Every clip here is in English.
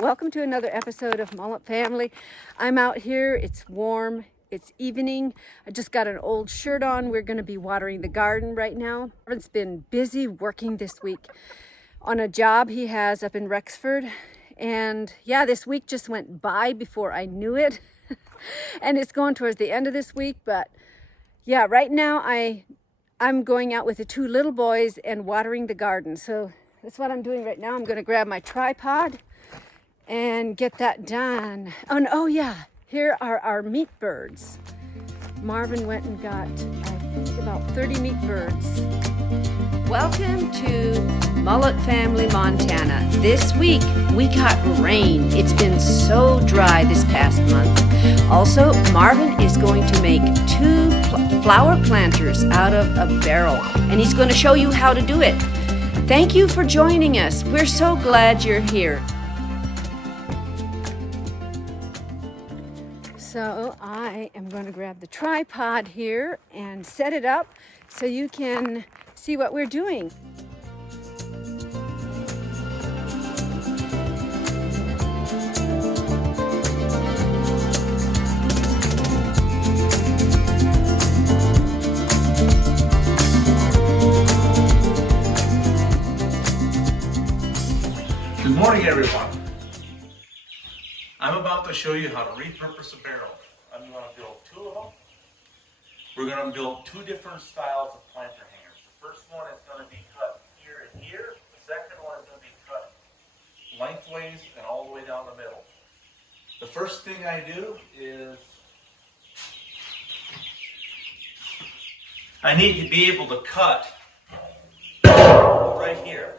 Welcome to another episode of Mullet Family. I'm out here, it's warm, it's evening. I just got an old shirt on. We're gonna be watering the garden right now. Marvin's been busy working this week on a job he has up in Rexford. And yeah, this week just went by before I knew it. And it's going towards the end of this week, but yeah, right now I'm going out with the two little boys and watering the garden. So that's what I'm doing right now. I'm gonna grab my tripod and get that done. Oh yeah, here are our meat birds. Marvin went and got, I think, about 30 meat birds. Welcome to Mullet Family, Montana. This week we got rain. It's been so dry this past month. Also, Marvin is going to make two flower planters out of a barrel, and he's going to show you how to do it. Thank you for joining us. We're so glad you're here. So I am going to grab the tripod here and set it up so you can see what we're doing. Good morning, everyone. I'm about to show you how to repurpose a barrel. I'm going to build two of them. We're going to build two different styles of planter hangers. The first one is going to be cut here and here. The second one is going to be cut lengthways and all the way down the middle. The first thing I do is I need to be able to cut right here.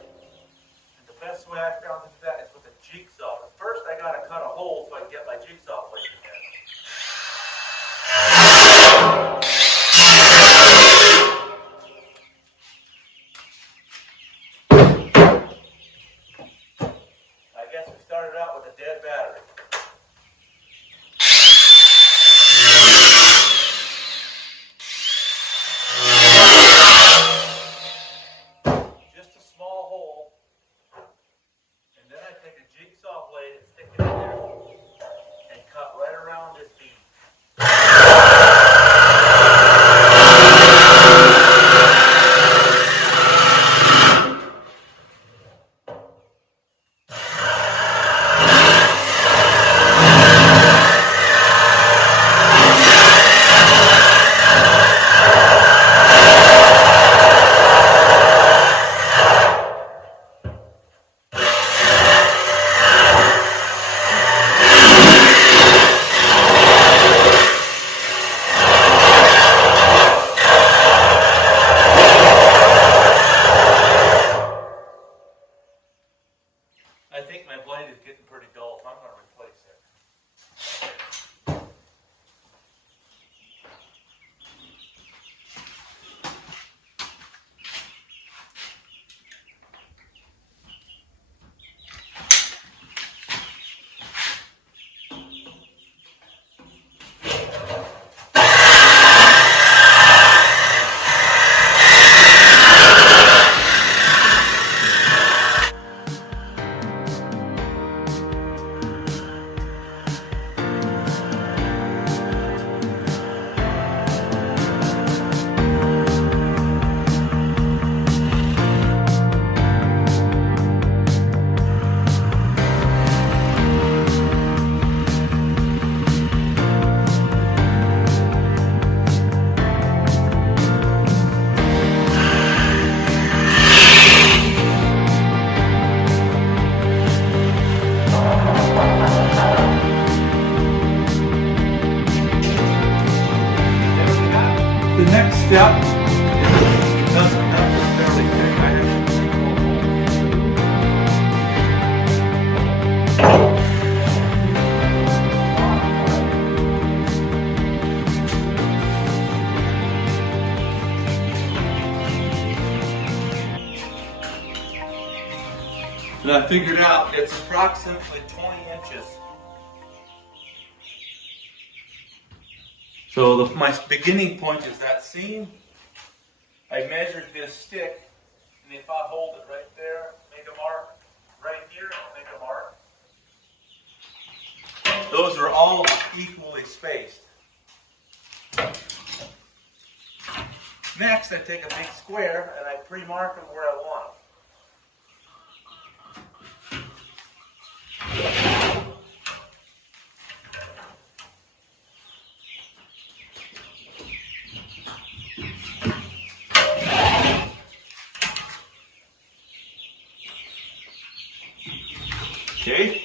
And the best way I found to do that is with a jigsaw. But first I got to cut a hole so I can get my jigsaw blade in there. I guess we started out with a dead battery. Just a small hole, and then I take a jigsaw blade and stick it in there and cut right around this beam. I think my blade is getting pretty dull, so I'm going to replace it. The next step doesn't necessarily take. I have some small holes. And I figured out it's approximately 20 inches. So my beginning point is that seam. I measured this stick, and if I hold it right there, make a mark right here, I'll make a mark. all equally spaced. Next, I take a big square and I pre-mark them where I want them. Okay.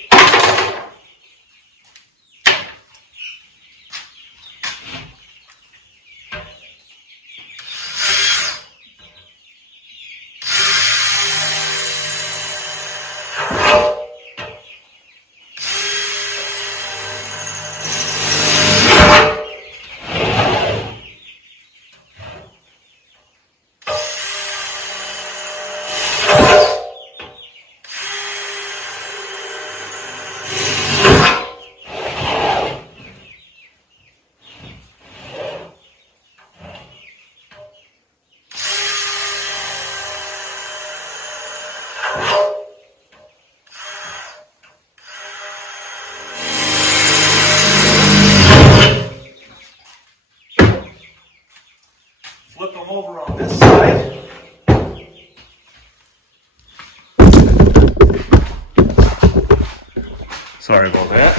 Flip them over on this side. Sorry about that.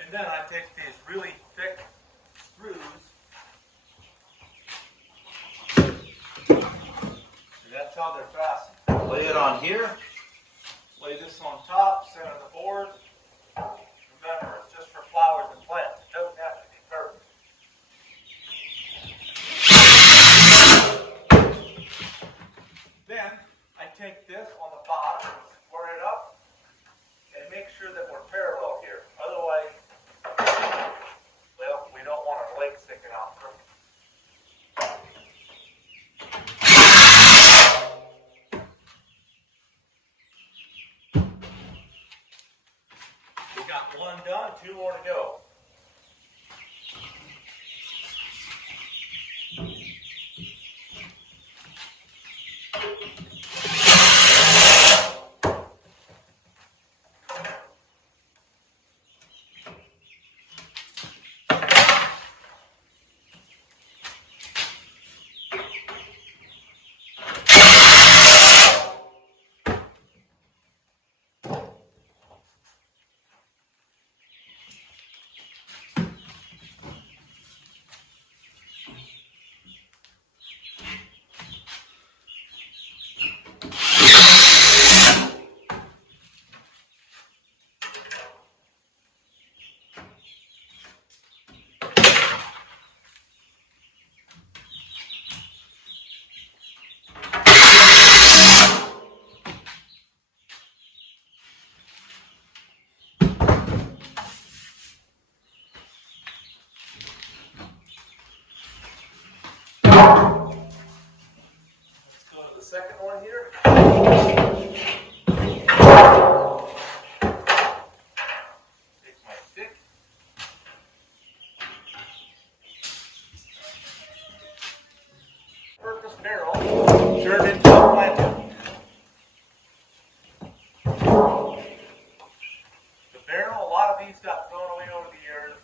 And then I take these really thick screws, and that's how they're fastened. Lay it on here, lay this on top, center the board. Remember, it's just for flowers and plants. It doesn't have to be perfect. Then I take this on the bottom, square it up, and make sure that we're parallel here. Otherwise, well, we don't want our legs sticking out. We got one done, two more to go. Let's go to the second one here. Take my stick. Repurposed barrel turned into a planter. The barrel, a lot of these got thrown away over the years.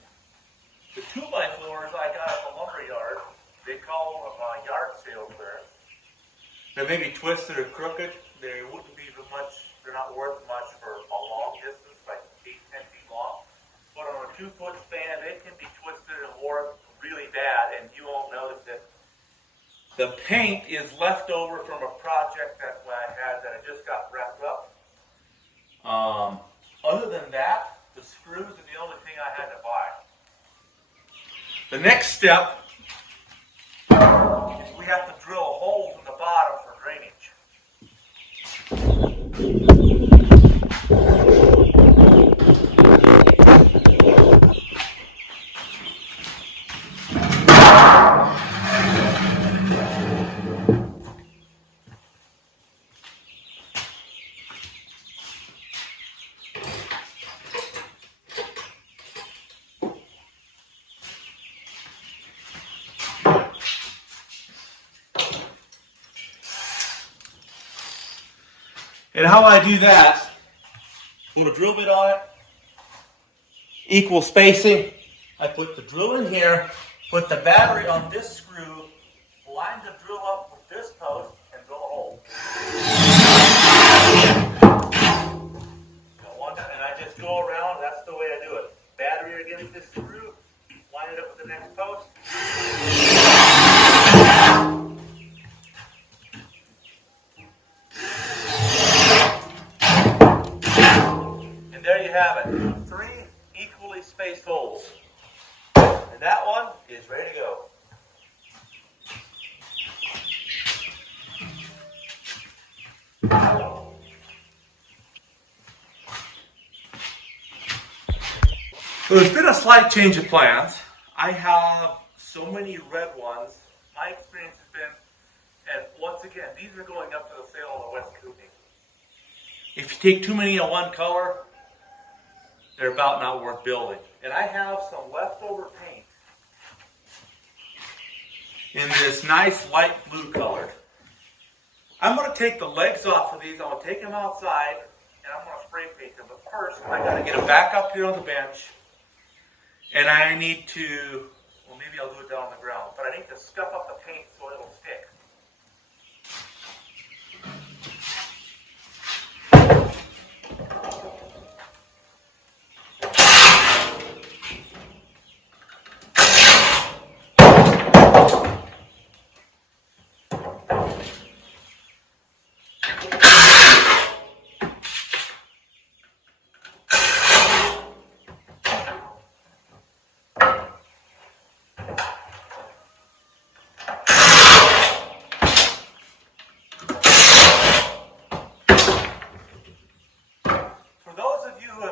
The 2x4s I got at the lumber yard, they call them yard sale clearance. They may be twisted or crooked. They wouldn't be much, they're not worth much for a long distance, like 8-10 feet long. But on a 2-foot span, it can be twisted and warped really bad, and you won't notice it. The paint is left over from a project that I had that I just got wrapped up. Other than that, the screws are the only thing I had to buy. The next step is we have to drill holes in the bottom for drainage. And how I do that, put a drill bit on it, equal spacing. I put the drill in here, put the battery on this screw, line the drill up with this post, and drill a hole. And I just go around, that's the way I do it. Battery against this screw, line it up with the next post. And there you have it, 3 equally spaced holes. And that one is ready to go. So there's been a slight change of plans. I have so many red ones. My experience has been, and once again, these are going up for the sale on the West Kootenai. If you take too many of one color, they're about not worth building. And I have some leftover paint in this nice light blue color. I'm going to take the legs off of these. I'm going to take them outside and I'm going to spray paint them. But first, I got to get them back up here on the bench. And I need to, well, maybe I'll do it down on the ground, but I need to scuff up the paint so it'll stick.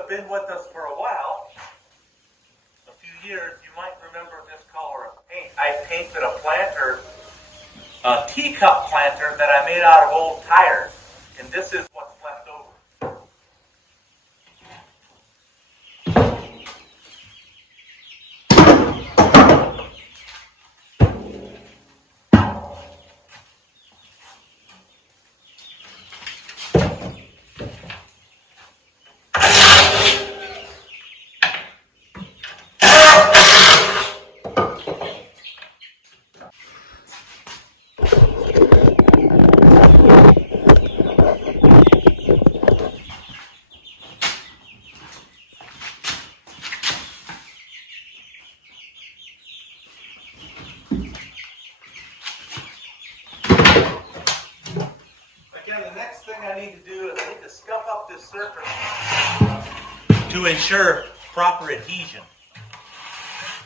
Been with us for a while, a few years, you might remember this color of paint. I painted a planter, a TeaCup planter that I made out of old tires, and this is what's left over. Again, the next thing I need to do is I need to scuff up this surface to ensure proper adhesion.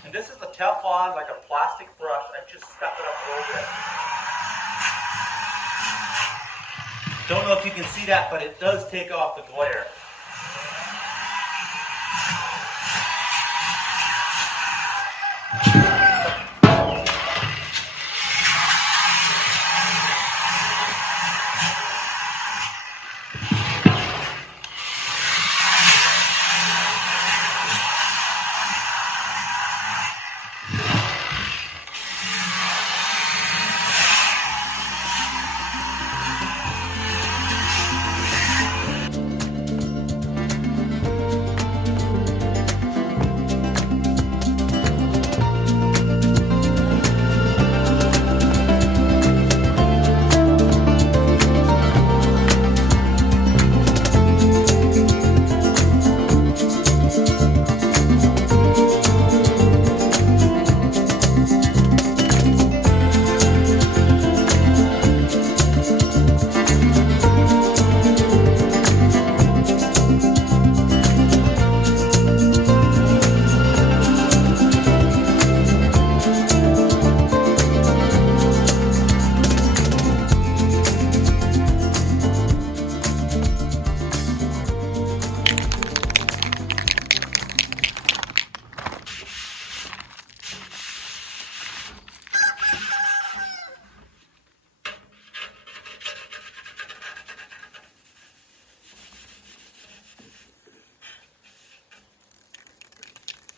And this is a Teflon, like a plastic brush. I just scuff it up a little bit. Don't know if you can see that, but it does take off the glare.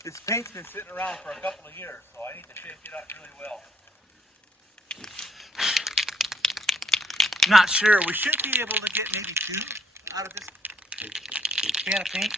This paint's been sitting around for a couple of years, so I need to shake it up really well. Not sure. We should be able to get maybe 2. out of this can of paint.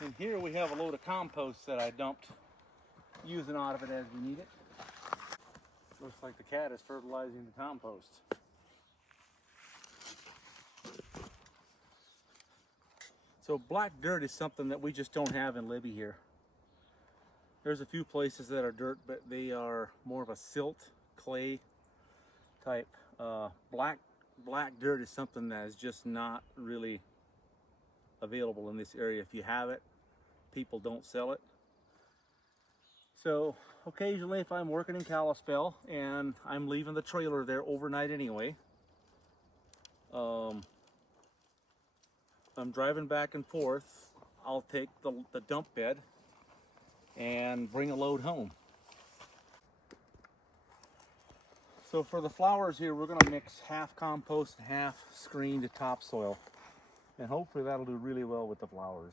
And here we have a load of compost that I dumped, using out of it as we need it. Looks like the cat is fertilizing the compost. So black dirt is something that we just don't have in Libby here. There's a few places that are dirt, but they are more of a silt, clay type. Black dirt is something that is just not really available in this area. If you have it, people don't sell it. So occasionally if I'm working in Kalispell and I'm leaving the trailer there overnight anyway, I'm driving back and forth, I'll take the dump bed and bring a load home. So for the flowers here, we're going to mix half compost and half screened topsoil, and hopefully that'll do really well with the flowers.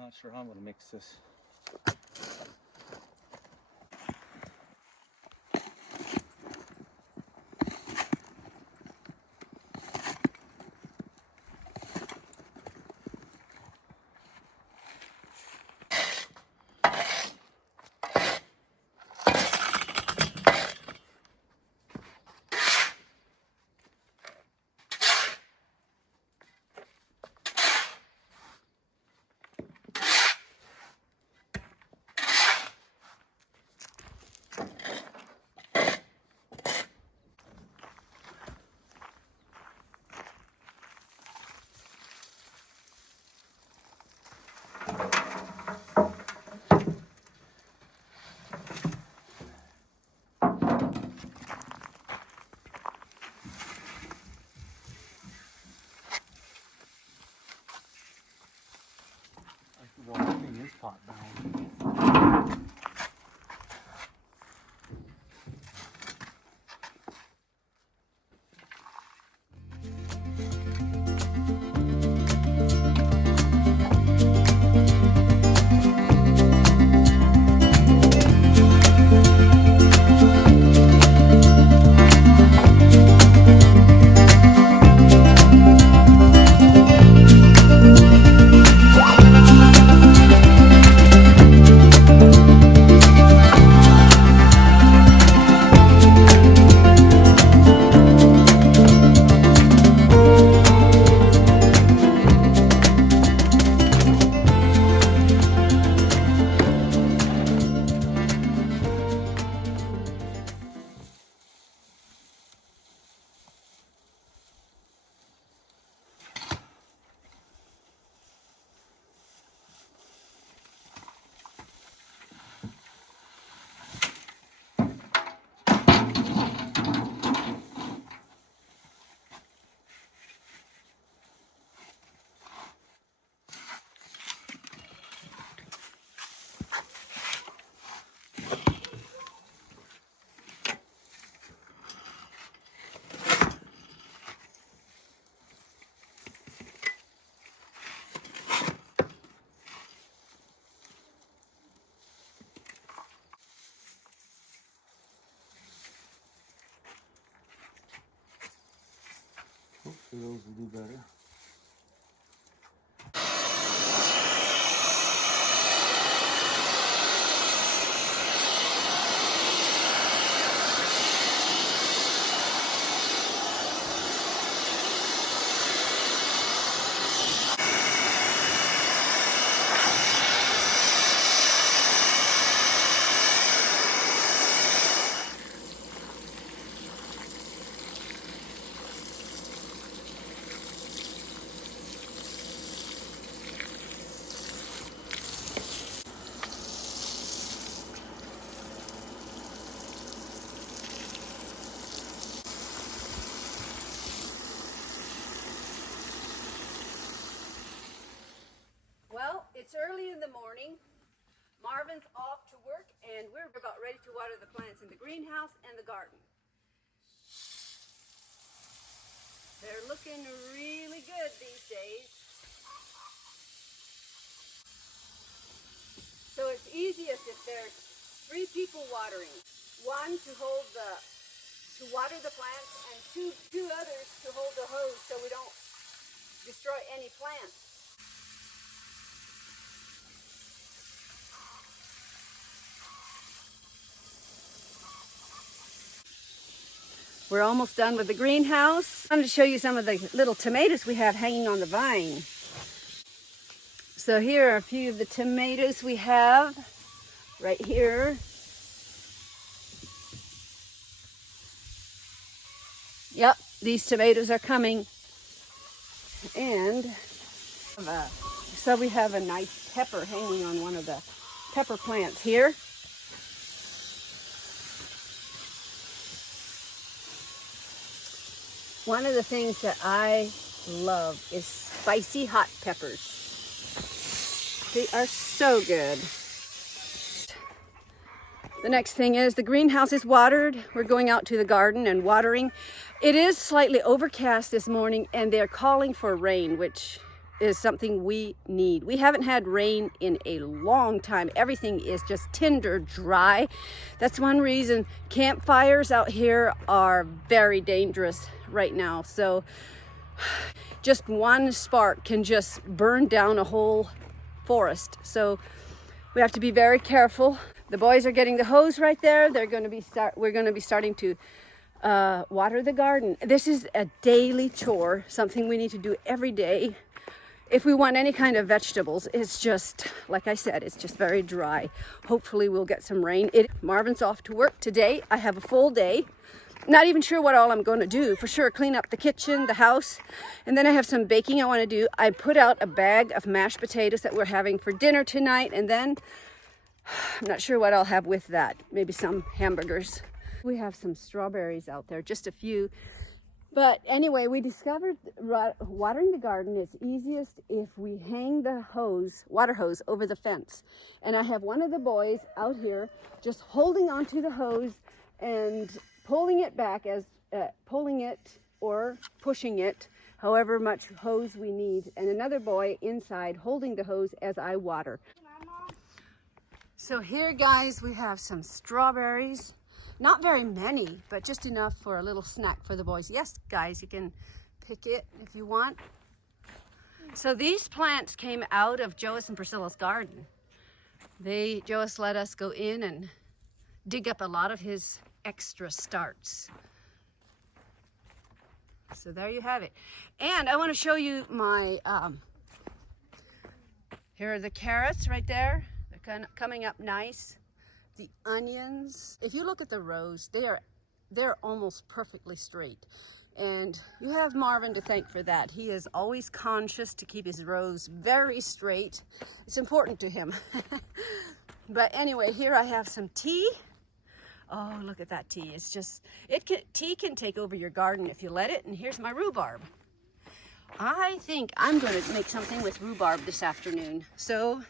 Not sure how I'm going to mix this. So those will do better. Well, it's early in the morning. Marvin's off to work and we're about ready to water the plants in the greenhouse and the garden. They're looking really good these days. So it's easiest if there's 3 people watering. 1 to water the plants and two others to hold the hose so we don't destroy any plants. We're almost done with the greenhouse. I wanted to show you some of the little tomatoes we have hanging on the vine. So here are a few of the tomatoes we have right here. Yep, these tomatoes are coming. And so we have a nice pepper hanging on one of the pepper plants here. One of the things that I love is spicy hot peppers. They are so good. The next thing is the greenhouse is watered. We're going out to the garden and watering. It is slightly overcast this morning and they're calling for rain, which is something we need. We haven't had rain in a long time. Everything is just tinder dry. That's one reason campfires out here are very dangerous right now. So just one spark can just burn down a whole forest. So we have to be very careful. The boys are getting the hose right there. We're going to be starting to water the garden. This is a daily chore, something we need to do every day. If we want any kind of vegetables, it's just, like I said, it's just very dry. Hopefully we'll get some rain. Marvin's off to work today. I have a full day. Not even sure what all I'm going to do. For sure, clean up the kitchen, the house, and then I have some baking I want to do. I put out a bag of mashed potatoes that we're having for dinner tonight, and then I'm not sure what I'll have with that. Maybe some hamburgers. We have some strawberries out there, just a few. But anyway, we discovered watering the garden is easiest if we hang the water hose over the fence. And I have one of the boys out here just holding onto the hose and pulling it back pulling it or pushing it, however much hose we need. And another boy inside holding the hose as I water. So here, guys, we have some strawberries. Not very many, but just enough for a little snack for the boys. Yes, guys, you can pick it if you want. So these plants came out of Joas and Priscilla's garden. Joas let us go in and dig up a lot of his extra starts. So there you have it. And I want to show you my, here are the carrots right there. They're kind of coming up nice. The onions, if you look at the rows, they're almost perfectly straight. And you have Marvin to thank for that. He is always conscious to keep his rows very straight. It's important to him. But anyway, here I have some tea. Oh, look at that tea. It's just, tea can take over your garden if you let it. And here's my rhubarb. I think I'm going to make something with rhubarb this afternoon. So,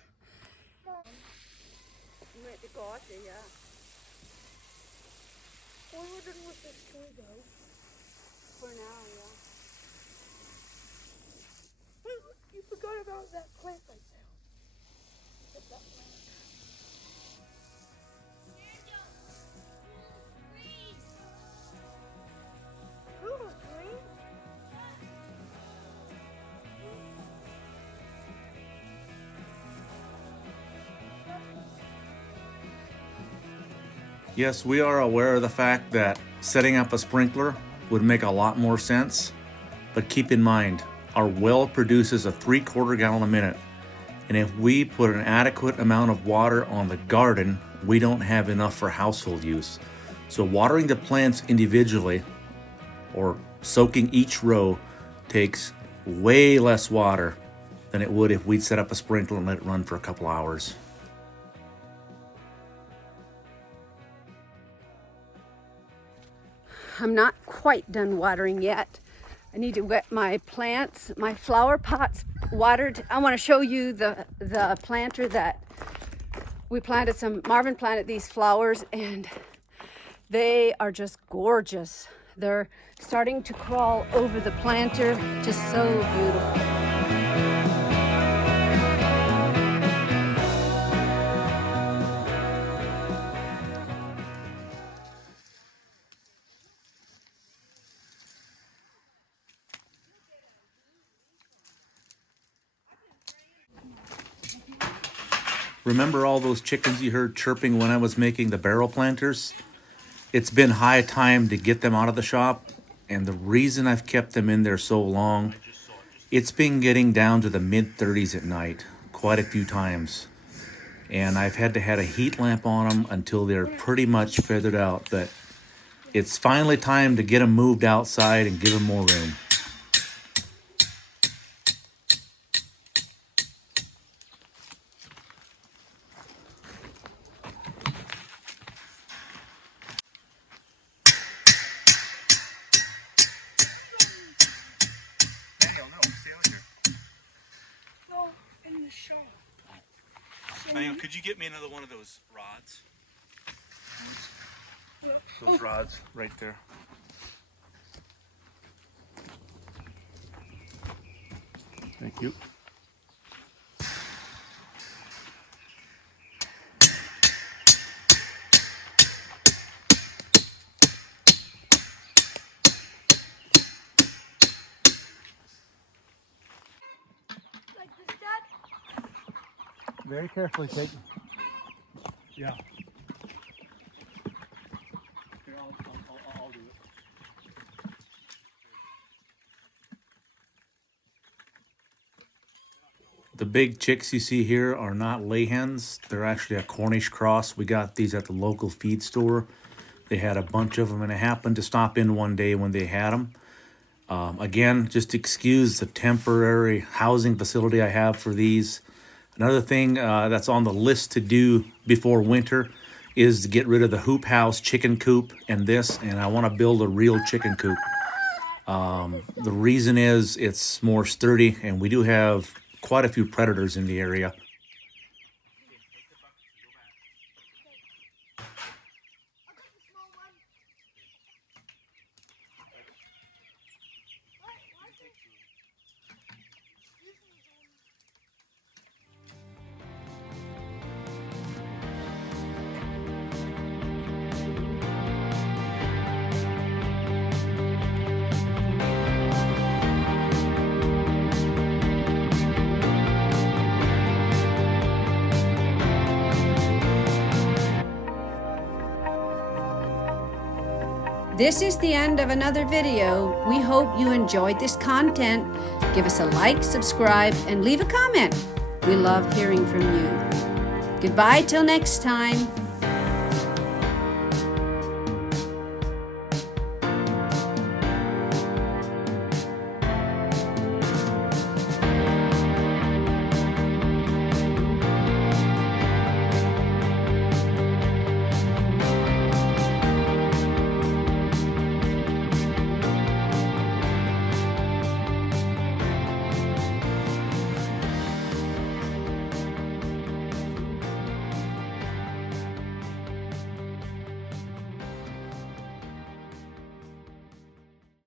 yeah. Where would this tree go? For now, yeah. You forgot about that plant right there. That plant. Ooh, green? Yes, we are aware of the fact that setting up a sprinkler would make a lot more sense, but keep in mind, our well produces a 3/4 gallon a minute, and if we put an adequate amount of water on the garden, we don't have enough for household use. So watering the plants individually or soaking each row takes way less water than it would if we'd set up a sprinkler and let it run for a couple hours. I'm not quite done watering yet. I need to get my plants, my flower pots watered. I want to show you the planter that we planted. Marvin planted these flowers and they are just gorgeous. They're starting to crawl over the planter, just so beautiful. Remember all those chickens you heard chirping when I was making the barrel planters? It's been high time to get them out of the shop, and the reason I've kept them in there so long, it's been getting down to the mid-30s at night quite a few times, and I've had to have a heat lamp on them until they're pretty much feathered out, but it's finally time to get them moved outside and give them more room. No, in the shop. Daniel, could you get me another one of those rods? Those rods right there. Thank you. Like this, Dad? Very carefully take. Yeah. Here, I'll do it. The big chicks you see here are not lay hens. They're actually a Cornish cross. We got these at the local feed store. They had a bunch of them, and I happened to stop in one day when they had them. Again, just excuse the temporary housing facility I have for these. Another thing that's on the list to do before winter is to get rid of the hoop house chicken coop and this, and I want to build a real chicken coop. The reason is it's more sturdy, and we do have quite a few predators in the area. This is the end of another video. We hope you enjoyed this content. Give us a like, subscribe, and leave a comment. We love hearing from you. Goodbye till next time.